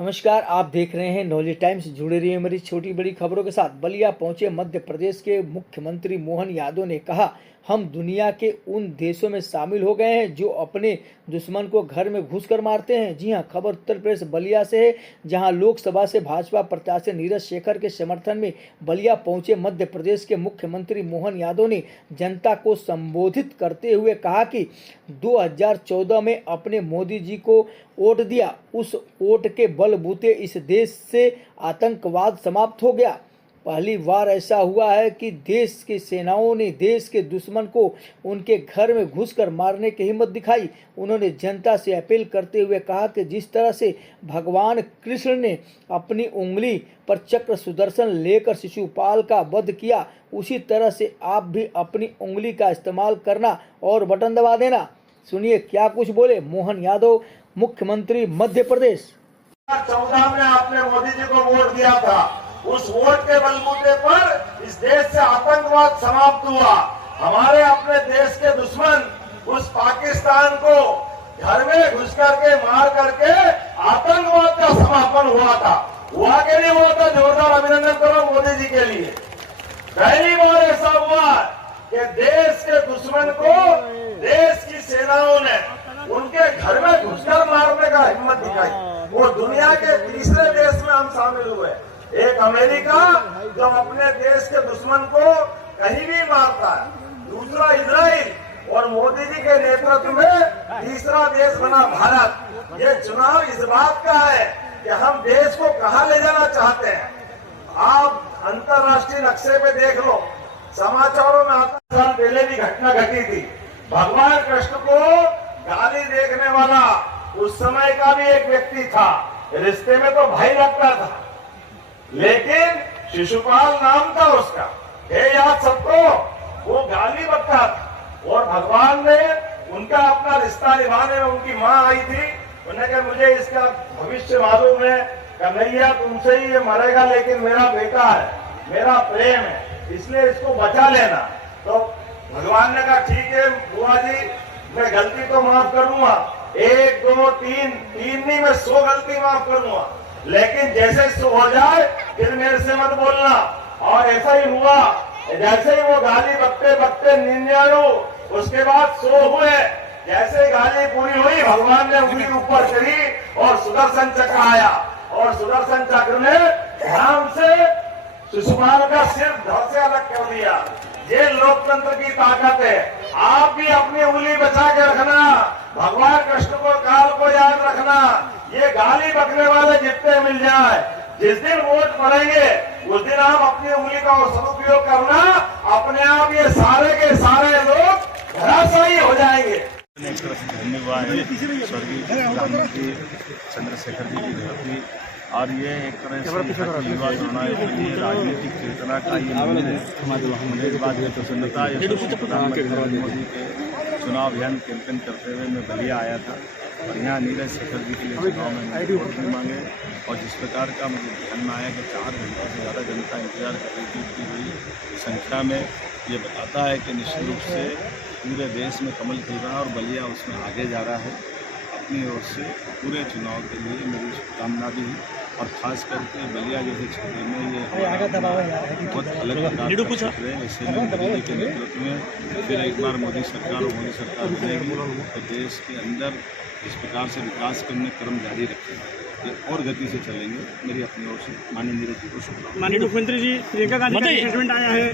नमस्कार, आप देख रहे हैं नॉलेज टाइम्स। जुड़े रहिए मेरी छोटी बड़ी खबरों के साथ। बलिया पहुंचे मध्य प्रदेश के मुख्यमंत्री मोहन यादव ने कहा, हम दुनिया के उन देशों में शामिल हो गए हैं जो अपने दुश्मन को घर में घुसकर मारते हैं। जी हां, खबर उत्तर प्रदेश बलिया से है, जहां लोकसभा से भाजपा प्रत्याशी नीरज शेखर के समर्थन में बलिया पहुंचे मध्य प्रदेश के मुख्यमंत्री मोहन यादव ने जनता को संबोधित करते हुए कहा कि 2014 में अपने मोदी जी को वोट दिया। उस वोट के बलबूते इस देश से आतंकवाद समाप्त हो गया। पहली बार ऐसा हुआ है कि देश की सेनाओं ने देश के दुश्मन को उनके घर में घुसकर मारने की हिम्मत दिखाई। उन्होंने जनता से अपील करते हुए कहा कि जिस तरह से भगवान कृष्ण ने अपनी उंगली पर चक्र सुदर्शन लेकर शिशुपाल का वध किया, उसी तरह से आप भी अपनी उंगली का इस्तेमाल करना और बटन दबा देना। सुनिए क्या कुछ बोले मोहन यादव, मुख्यमंत्री मध्य प्रदेश। 2014 में आपने मोदी जी को वोट दिया था। उस वोट के बलबूते पर इस देश से आतंकवाद समाप्त हुआ। हमारे अपने देश के दुश्मन उस पाकिस्तान को घर में घुस करके मार करके आतंकवाद का समापन हुआ था। हुआ के नहीं हुआ था? जोरदार अभिनंदन करो मोदी जी के लिए। पहली बार ऐसा हुआ कि देश के दुश्मन को देश की सेनाओं ने उनके घर में घुसकर मारने का हिम्मत दिखाई। वो दुनिया के तीसरे देश में हम शामिल हुए। एक अमेरिका जो अपने देश के दुश्मन को कहीं भी मारता है, दूसरा इजराइल और मोदी जी के नेतृत्व में तीसरा देश बना भारत। ये चुनाव इस बात का है कि हम देश को कहां ले जाना चाहते हैं। आप अंतर्राष्ट्रीय नक्शे पे देख लो, समाचारों में आता साल पहले भी घटना घटी थी। भगवान कृष्ण को गाली देखने वाला उस समय का भी एक व्यक्ति था। रिश्ते में तो भाई लगता था, लेकिन शिशुपाल नाम था उसका। है याद सबको? वो गाली बकता था और भगवान ने उनका अपना रिश्ता निभाने में उनकी माँ आई थी। उन्होंने कहा मुझे इसका भविष्य मालूम है, कन्हैया तुमसे ही ये मरेगा, लेकिन मेरा बेटा है, मेरा प्रेम है, इसलिए इसको बचा लेना। तो भगवान ने कहा ठीक है बुआ जी, मैं गलती तो माफ करूंगा, 1 2 3 नहीं, मैं 100 गलती माफ करूंगा, लेकिन जैसे 100 हो जाए फिर मेरे से मत बोलना। और ऐसा ही हुआ। जैसे ही वो गाली बकते बकते 99, उसके बाद 100 हुए। जैसे गाली पूरी हुई, भगवान ने उंगली ऊपर करी और सुदर्शन चक्र आया और सुदर्शन चक्र ने ध्यान से शिशुपाल का सिर धड़ से अलग कर दिया। ये लोकतंत्र की ताकत है। आप भी अपनी उंगली बचा के रखना, भगवान कृष्ण को काल को याद रखना। ये गाली बकने वाले जितने मिल जाए, जिस दिन वोट पड़ेंगे उस दिन आप अपनी उंगली का सदुपयोग करना। अपने आप ये सारे के सारे लोग धराशायी हो जाएंगे। एक तरह से धन्यवाद है स्वर्गीय प्रधानमंत्री चंद्रशेखर जी की धरती, और ये एक तरह से युवा चुनाव के लिए राजनीतिक चेतना का ये मूल्य होने के बाद ये प्रसन्नता प्रधानमंत्री नरेंद्र मोदी के चुनाव अभियान कैंपेन करते हुए मैं बलिया आया था और यहाँ नीरज शेखर जी के लिए चुनाव में वोट भी मांगे। और जिस प्रकार का मुझे ध्यान में आया कि 4 घंटे से ज़्यादा जनता इंतजार कर रही थी इतनी बड़ी संख्या में, ये बताता है कि निश्चित रूप से पूरे देश में कमल खिल रहा है और बलिया उसमें आगे जा रहा है। अपनी ओर से पूरे चुनाव के लिए मेरी शुभकामना भी है और खास करके बलिया जैसे क्षेत्र में ये बहुत अलग प्रकार का क्षेत्र है। ऐसे में मोदी जी के नेतृत्व में फिर एक बार मोदी सरकार बनेगी तो देश के अंदर इस प्रकार से विकास करने क्रम जारी रखेंगे, ये और गति से चलेंगे। मेरी अपनी ओर से माननीय नीरज जी को शुभकामनाएं। माननीय मुख्यमंत्री जी, प्रियंका गांधी का स्टेटमेंट आया है।